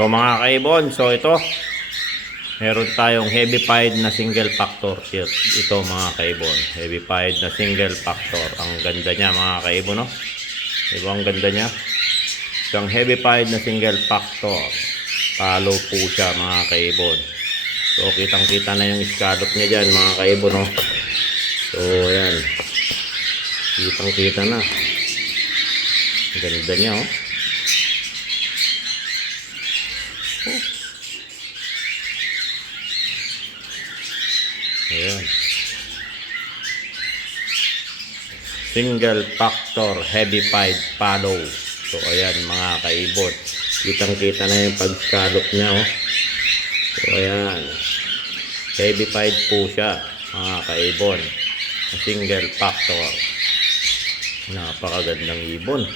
So mga kaibon, so ito meron tayong heavy pied na single factor. Ito mga kaibon, heavy pied na single factor. Ang ganda niya mga kaibon, no? Diba ang ganda niya? Isang heavy pied na single factor. Palo po siya mga kaibon. So kitang kita na yung scallop niya dyan mga kaibon, no? So ayan, kitang kita na. Ganda niya, oh. Ayan. Single factor heavy pied palo. So ayan mga kaibon, kitang kita na yung pag-scallop niya, oh. So ayan, heavy pied po siya mga kaibon, single factor. Napakagandang ibon.